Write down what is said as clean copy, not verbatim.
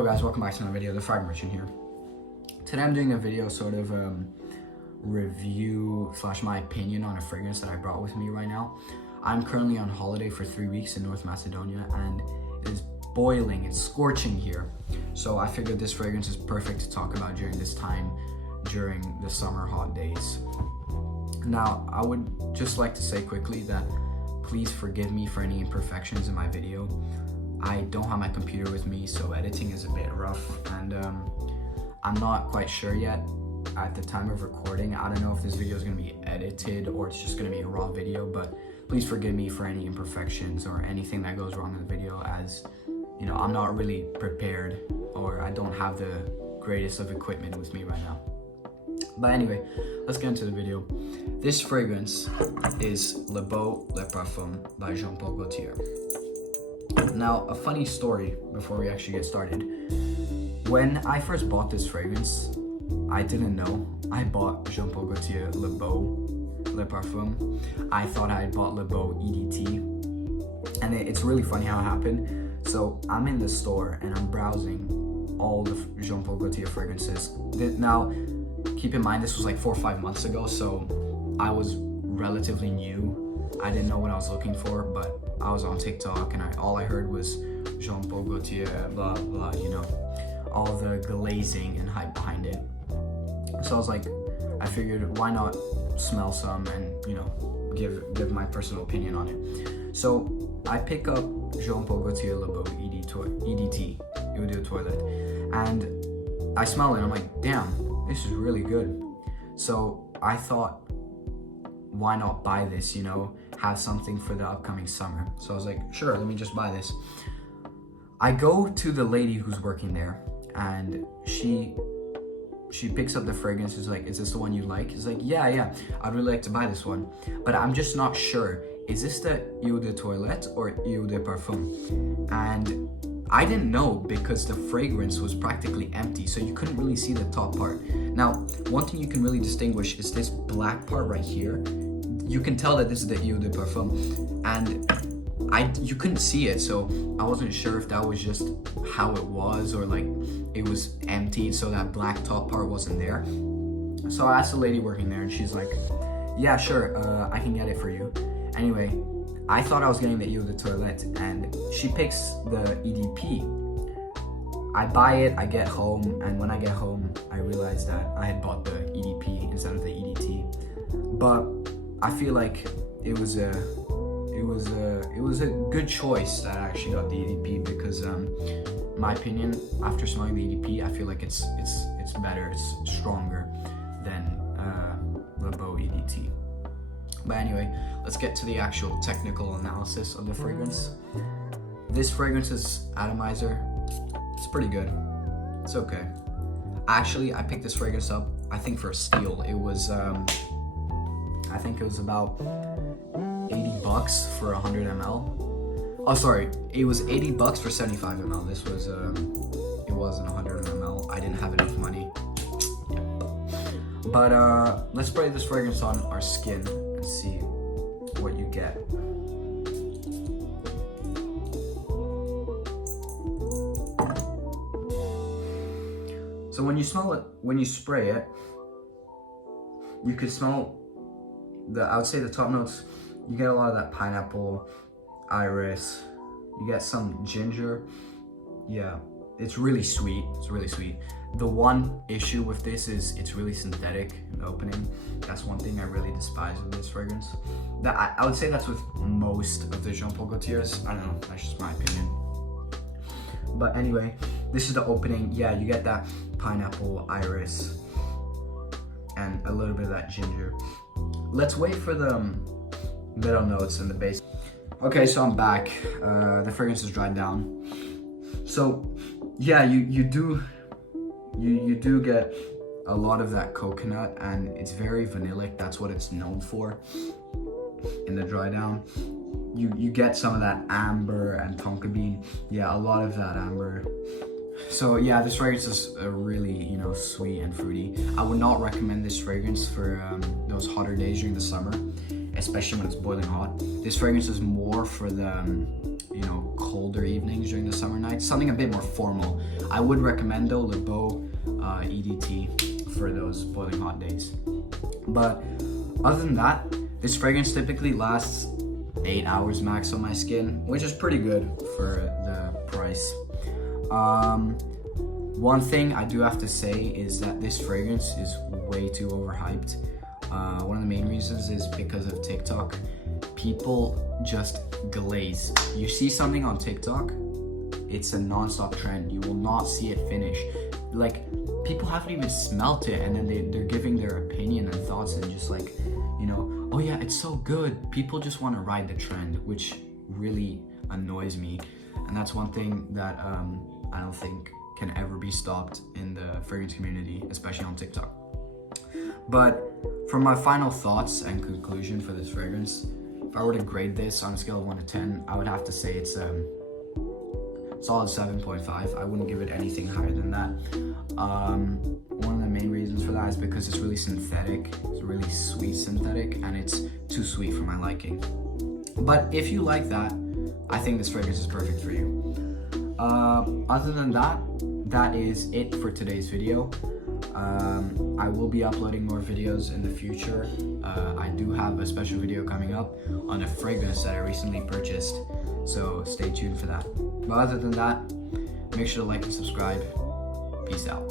Yo guys, welcome back to another video. The Frag Merchant here. Today I'm doing a video sort of review / my opinion on a fragrance that I brought with me right now. I'm currently on holiday for 3 weeks in North Macedonia and it is boiling, it's scorching here. So I figured this fragrance is perfect to talk about during this time, during the summer hot days. Now, I would just like to say quickly that please forgive me for any imperfections in my video. I don't have my computer with me, so editing is a bit rough, and I'm not quite sure yet at the time of recording. I don't know if this video is going to be edited or it's just going to be a raw video, but please forgive me for any imperfections or anything that goes wrong in the video, as you know, I'm not really prepared or I don't have the greatest of equipment with me right now. But anyway, let's get into the video. This fragrance is Beau Le Parfum by Jean-Paul Gaultier. Now, a funny story before we actually get started. When I first bought this fragrance, I didn't know I bought Jean-Paul Gaultier Beau Le Parfum. I thought I had bought Beau EDT. And it's really funny how it happened. So I'm in the store and I'm browsing all the Jean-Paul Gaultier fragrances. Now, keep in mind, this was like 4 or 5 months ago, so I was relatively new. I didn't know what I was looking for, but I was on TikTok and all I heard was Jean-Paul Gaultier, blah, blah, you know, all the glazing and hype behind it. So I was like, I figured why not smell some and, you know, give my personal opinion on it. So I pick up Jean-Paul Gaultier Beau EDT, Eau de Toilette, and I smell it and I'm like, damn, this is really good. So I thought, why not buy this, you know, have something for the upcoming summer. So I was like, sure, let me just buy this. I go to the lady who's working there and she picks up the fragrance. Is like, is this the one you like? It's like, yeah, I'd really like to buy this one, but I'm just not sure. Is this the Eau de Toilette or Eau de Parfum? And I didn't know because the fragrance was practically empty, so you couldn't really see the top part. Now, one thing you can really distinguish is this black part right here. You can tell that this is the Eau de Parfum, and you couldn't see it, so I wasn't sure if that was just how it was or like it was empty, so that black top part wasn't there. So I asked the lady working there, and she's like, yeah, sure, I can get it for you. Anyway, I thought I was getting the Eau de Toilette, and she picks the EDP. I buy it, I get home, and when I get home, I realized that I had bought the EDP instead of the EDT. But I feel like it was a good choice that I actually got the EDP, because in my opinion, after smelling the EDP, I feel like it's better, it's stronger than Beau EDT. But anyway, let's get to the actual technical analysis of the fragrance. This fragrance's atomizer, it's pretty good. It's okay. Actually, I picked this fragrance up, I think for a steal. It was, I think it was about $80 for 100 ml. Oh, sorry, it was $80 for 75 ml. This was, it wasn't 100 ml. I didn't have enough money. But let's spray this fragrance on our skin and see what you get. So when you smell it, when you spray it, you can smell I would say the top notes. You get a lot of that pineapple, iris, you get some ginger. Yeah, it's really sweet. It's really sweet. The one issue with this is it's really synthetic in the opening. That's one thing I really despise with this fragrance. That I would say that's with most of the Jean-Paul Gaultiers. I don't know, that's just my opinion. But anyway, this is the opening. Yeah, you get that pineapple, iris, and a little bit of that ginger. Let's wait for the middle notes and the base. Okay, so I'm back. The fragrance is dried down. So yeah, you do get a lot of that coconut, and it's very vanillic. That's what it's known for in the dry down. You get some of that amber and tonka bean. Yeah, a lot of that amber. So yeah, this fragrance is really, you know, sweet and fruity. I would not recommend this fragrance for those hotter days during the summer, especially when it's boiling hot. This fragrance is more for the, you know, colder evenings during the summer nights. Something a bit more formal. I would recommend though Le Beau EDT for those boiling hot days. But other than that, this fragrance typically lasts 8 hours max on my skin, which is pretty good for the price. One thing I do have to say is that this fragrance is way too overhyped. One of the main reasons is because of TikTok. People just glaze. You see something on TikTok, it's a non-stop trend. You will not see it finish. Like, people haven't even smelt it, and then they're giving their opinion and thoughts, and just like, you know, oh yeah, it's so good. People just want to ride the trend, which really annoys me. And that's one thing that I don't think can ever be stopped in the fragrance community, especially on TikTok. But for my final thoughts and conclusion for this fragrance, if I were to grade this on a scale of 1 to 10, I would have to say it's a solid 7.5. I wouldn't give it anything higher than that. One of the main reasons for that is because it's really synthetic. It's really sweet synthetic, and it's too sweet for my liking. But if you like that, I think this fragrance is perfect for you. Other than that, that is it for today's video. I will be uploading more videos in the future. I do have a special video coming up on a fragrance that I recently purchased, so stay tuned for that. But other than that, make sure to like and subscribe. Peace out.